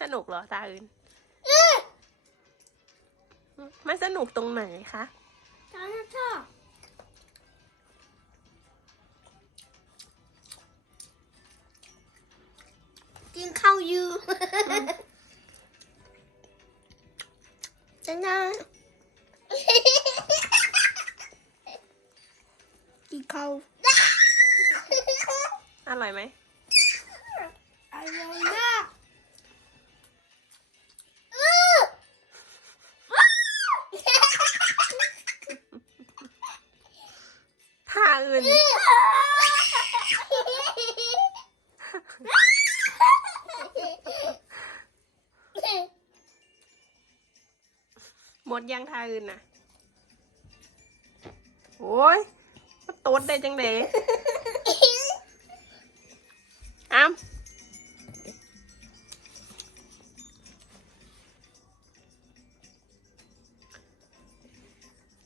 สนุกเหรอตาอื่น มันสนุกตรงไหนคะตาชอบกินข้าวยูจะนะกินข้าวอร่อยไหมอร่อยมาก หมดยังทาอื่นน่ะ โอ้ยมันตดได้จังเดอ้ำ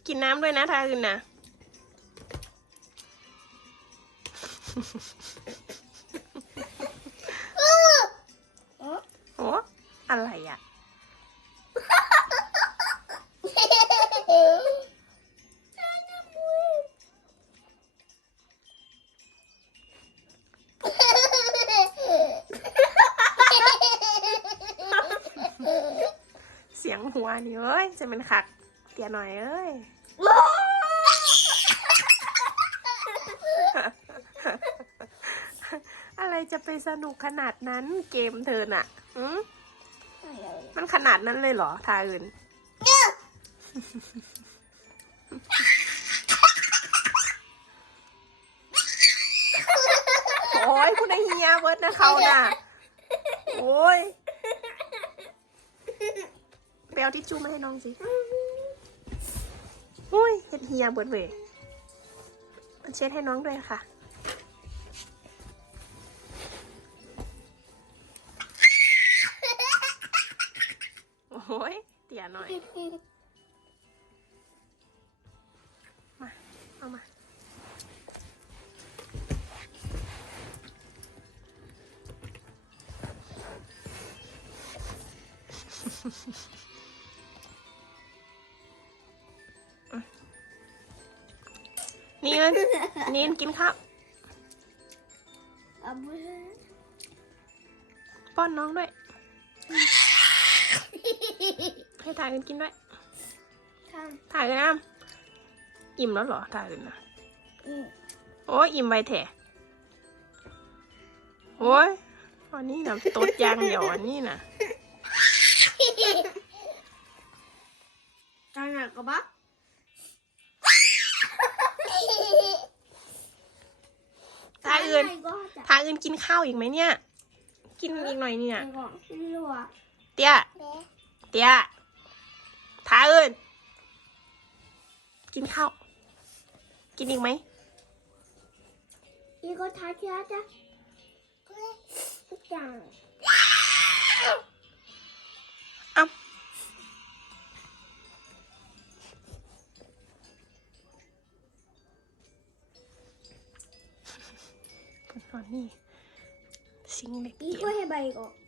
กินน้ำด้วยนะทาอื่นน่ะ โอ้อะไรอะ เสียงหัวนี่เอ้ย จะเป็นคักเตียหน่อยเอ้ย อะไรจะไปสนุกขนาดนั้นเกมเธอน่ะอืมมันขนาดนั้นเลยเหรอทาอื่น โอ้ยคุณไอเฮียเบิร์ดนะเขาน่ะ โอ้ยไปเอาทิชชู่มาให้น้องสิโอ้ยเห็นเฮียเบิร์ดเวยมันเช็ดให้น้องด้วยค่ะ ยเตี่ยหน่อย มา เอามา นี่นนี่นกินข้าวอาบุญป้อนน้องด้วย ให้ถ่ายกันกินด้วยทถ่ายกันน้ำอิ่มแล้วเหรอ ถ่ายกันนะำอืมโอ้ยอิ่มไปแถะโอ้ยอันนี้นะตดยางเดียวอันนี้นะตาหนักกบะทายอื่นก็จะทายอื่นกินข้าวอีกไหมเนี่ย กินอีกหน่อยเนี่ยไปก่อนไม่รู้อะเตี้ย เตี้ยทายอื่น กินข้าว กินอีกไหมอีก็ทาเชื้อจ้ะทุกอย่างเอ้าตอนนี้สิ่งเล็กอีเกีก็ยให้ใบก่อน